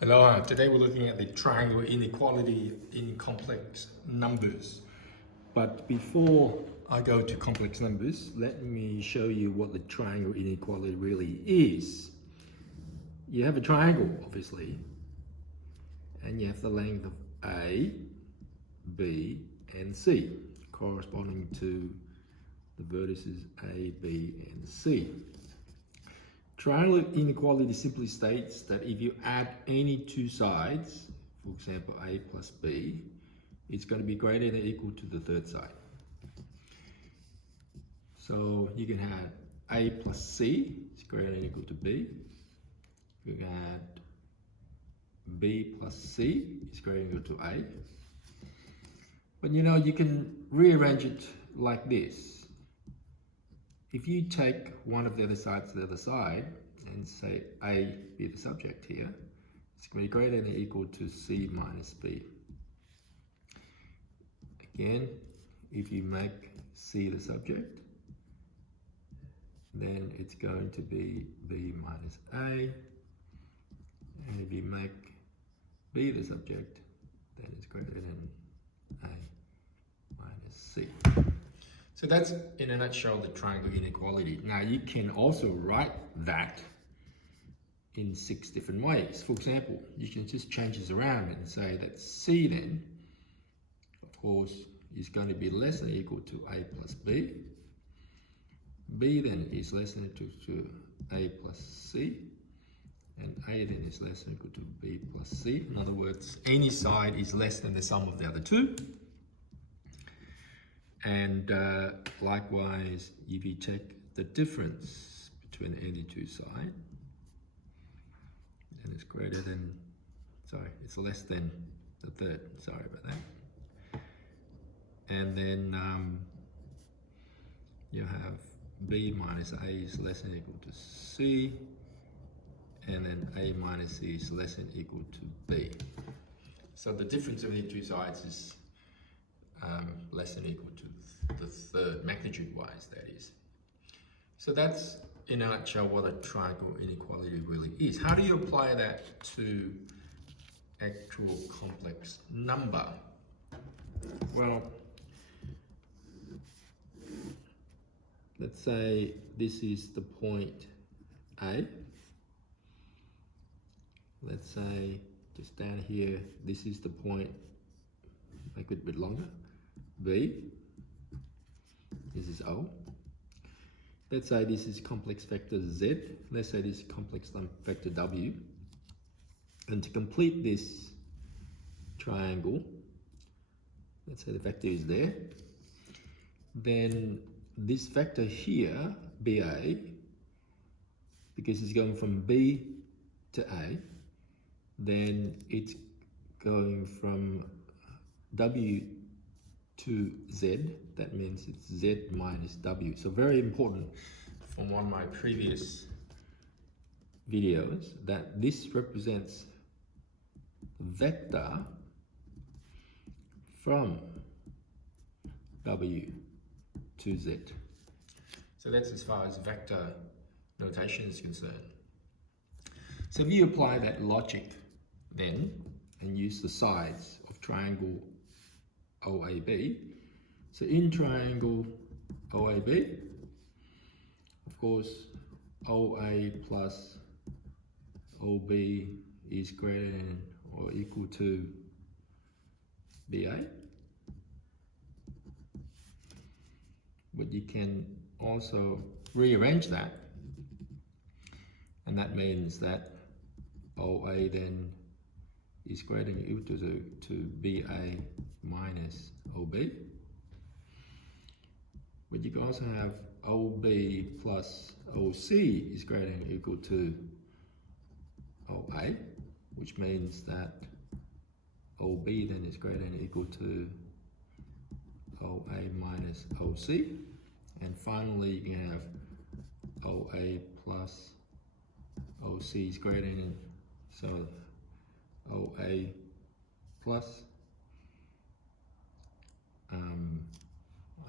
Hello, today we're looking at the triangle inequality in complex numbers. But before I go to complex numbers, let me show you what the triangle inequality really is. You have a triangle, obviously, and you have the length of A, B, and C, corresponding to the vertices A, B, and C. Triangle inequality simply states that if you add any two sides, for example A plus B, it's going to be greater than or equal to the third side. So you can have A plus C is greater than or equal to B. You can add B plus C is greater than or equal to A. But you can rearrange it like this. If you take one of the other sides to the other side and say A be the subject here, it's going to be greater than or equal to C minus B. Again, if you make C the subject, then it's going to be B minus A. And if you make B the subject, then it's greater than A minus C. So that's, in a nutshell, the triangle inequality. Now you can also write that in 6 different ways. For example, you can just change this around and say that C then, of course, is going to be less than or equal to A plus B. B then is less than or equal to A plus C. And A then is less than or equal to B plus C. In other words, any side is less than the sum of the other two. And likewise, if you take the difference between any two sides, then it's greater than, it's less than the third, sorry about that. And then you have B minus A is less than or equal to C, and then A minus C is less than or equal to B. So the difference of the two sides is less than or equal to the third, magnitude-wise, that is. So that's, in a nutshell, what a triangle inequality really is. How do you apply that to actual complex number? Well, let's say this is the point A. Let's say just down here, this is the point, make it a bit longer, B. This is O. Let's say this is complex vector Z. Let's say this is complex vector W. And to complete this triangle, let's say the vector is there. Then this vector here, BA, because it's going from B to A, then it's going from W to Z. That means it's Z minus W. So very important from one of my previous videos that this represents vector from W to Z. So that's as far as vector notation is concerned. So if you apply that logic then and use the sides of triangle OAB, so in triangle OAB, of course, OA plus OB is greater than or equal to BA. But you can also rearrange that, and that means that OA then is greater than or equal to BA minus OB. But you can also have OB plus OC is greater than or equal to OA, which means that OB then is greater than or equal to OA minus OC. And finally, you can have OA plus OC is greater than, so OA plus,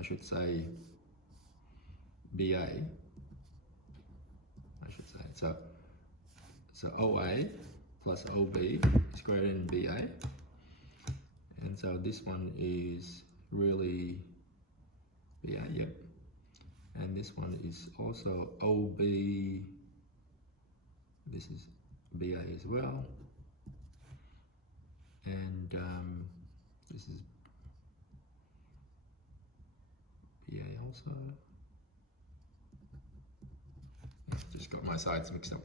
I should say BA, I should say. So OA plus OB is greater than BA. And so this one is really BA, yep. And this one is also OB, this is BA as well. And this is BA also. Just got my sides mixed up.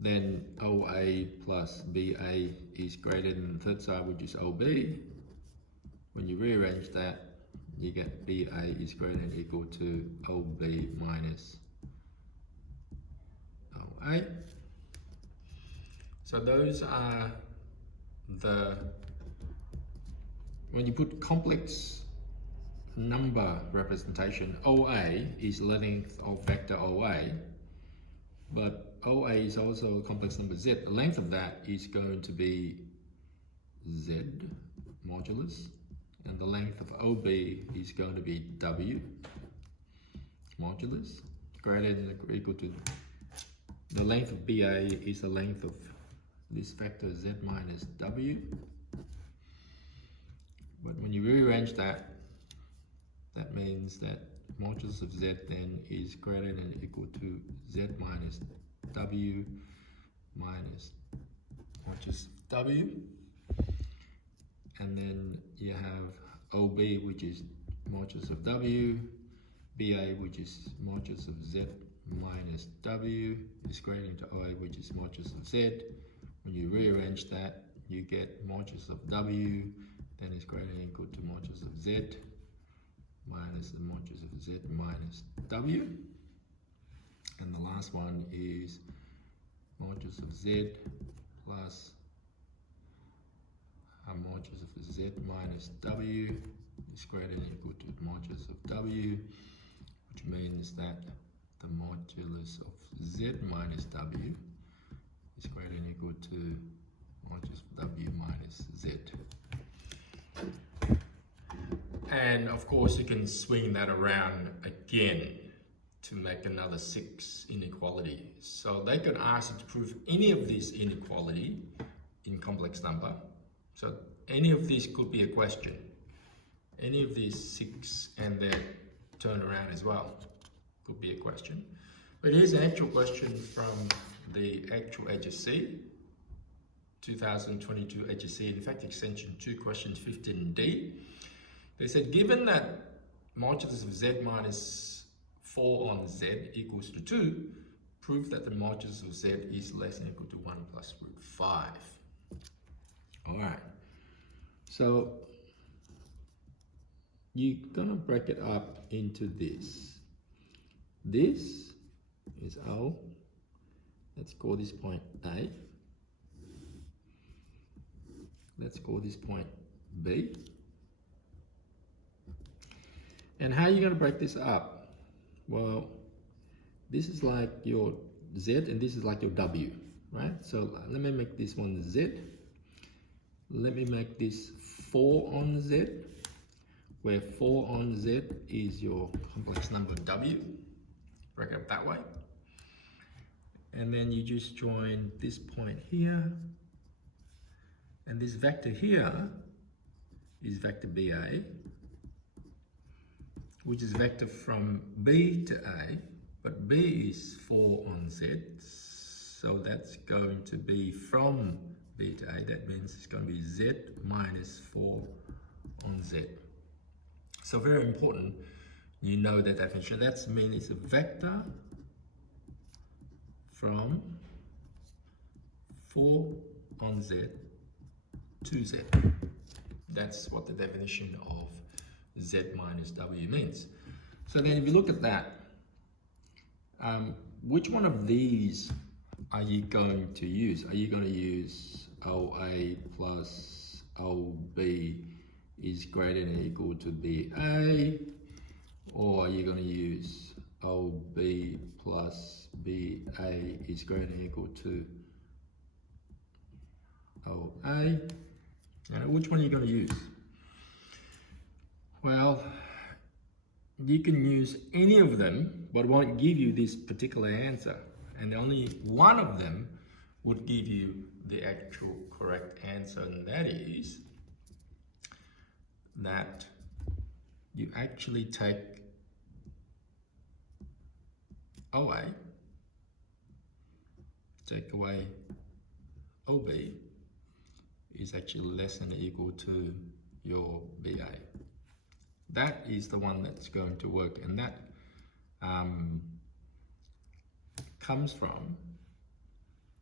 Then OA plus BA is greater than the third side, which is OB. When you rearrange that, you get BA is greater than or equal to OB minus OA. So those are when you put complex number representation, OA is length of vector OA, but OA is also a complex number Z. The length of that is going to be Z modulus, and the length of OB is going to be W modulus, greater than or equal to the length of BA is the length of this vector Z minus W. But when you rearrange that, that means that modulus of Z then is greater than or equal to Z minus W minus modulus of W. And then you have OB, which is modulus of W, BA, which is modulus of Z minus W, is greater than OA, which is modulus of Z. When you rearrange that, you get modulus of W, then is greater than or equal to modulus of Z minus the modulus of Z minus W. And the last one is modulus of Z plus modulus of Z minus W is greater than or equal to modulus of W, which means that the modulus of Z minus W is greater than or equal to modulus of W minus Z. And of course you can swing that around again to make another 6 inequality. So they could ask you to prove any of this inequality in complex number. So any of these could be a question. Any of these 6 and then turn around as well could be a question. But here's an actual question from the actual HSC, 2022 HSC, in fact extension 2, question 15D. They said, given that modulus of Z minus 4 on Z equals to 2, prove that the modulus of Z is less than or equal to 1 plus root 5. All right, so you're gonna break it up into this. This is O. Let's call this point A. Let's call this point B. And how are you going to break this up? Well, this is like your Z and this is like your W, right? So let me make this one Z. Let me make this 4 on Z, where 4 on Z is your complex number W. Break it up that way. And then you just join this point here. And this vector here is vector BA, which is vector from B to A, but B is 4 on Z, so that's going to be from B to A. That means it's going to be Z minus 4 on Z. So very important, you know that definition. That means it's a vector from 4 on Z to Z. That's what the definition of Z minus W means. So then if you look at that, which one of these are you going to use? Are you going to use OA plus OB is greater than or equal to BA? Or are you going to use OB plus BA is greater than or equal to OA? And which one are you going to use? Well, you can use any of them, but it won't give you this particular answer. And only one of them would give you the actual correct answer, and that is that you actually take OA, take away OB is actually less than or equal to your BA. That is the one that's going to work, and that comes from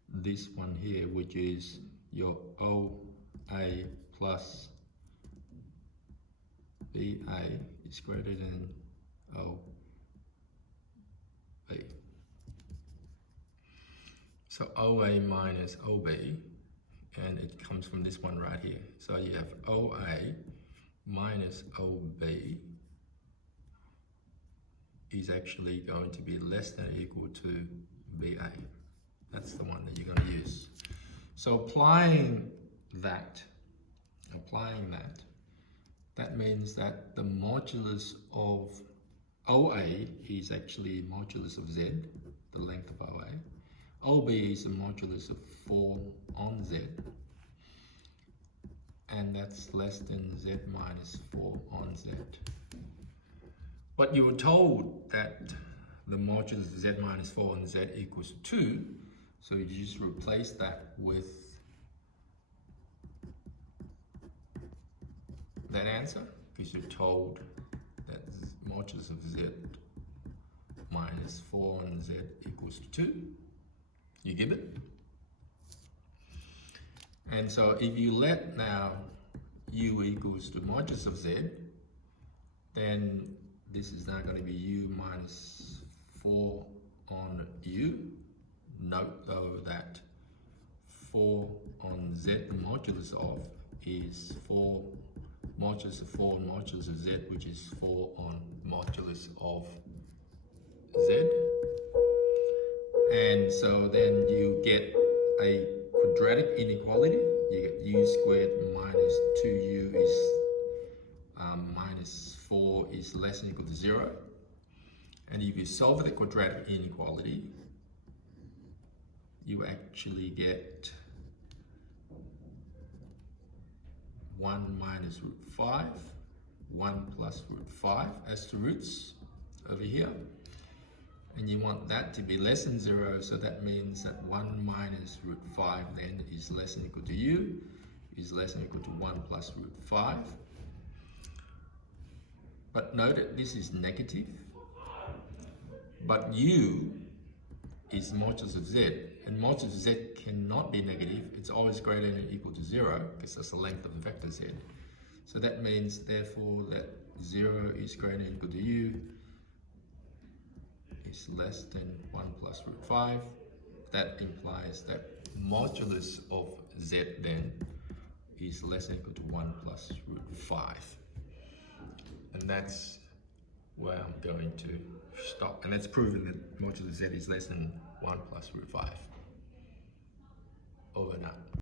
this one here, which is your OA plus BA is greater than OB. So OA minus OB, and it comes from this one right here. So you have OA minus OB is actually going to be less than or equal to BA. That's the one that you're going to use. So applying that means that the modulus of OA is actually modulus of Z, the length of OA. OB is the modulus of 4 on Z, and that's less than Z minus 4 on Z. But you were told that the modulus of Z minus 4 on Z equals 2, so you just replace that with that answer, because you're told that modulus of Z minus 4 on Z equals 2. You give it. And so if you let now U equals to modulus of Z, then this is now going to be U minus 4 on U. Note though that 4 on Z, the modulus of, is 4 modulus of 4 on modulus of Z, which is 4 on modulus of Z. And so then you get a quadratic inequality. You get U squared minus 2U is minus 4 is less than or equal to 0. And if you solve the quadratic inequality, you actually get 1 minus root 5, 1 plus root 5 as the roots over here. And you want that to be less than 0, so that means that 1 minus root 5 then is less than or equal to U, is less than or equal to 1 plus root 5. But note that this is negative, but U is modulus of Z, and modulus of Z cannot be negative. It's always greater than or equal to 0, because that's the length of the vector Z. So that means, therefore, that 0 is greater than or equal to U, is less than 1 plus root 5. That implies that modulus of Z then is less than or equal to 1 plus root 5. And that's where I'm going to stop. And that's proven that modulus Z is less than 1 plus root 5. Over and out.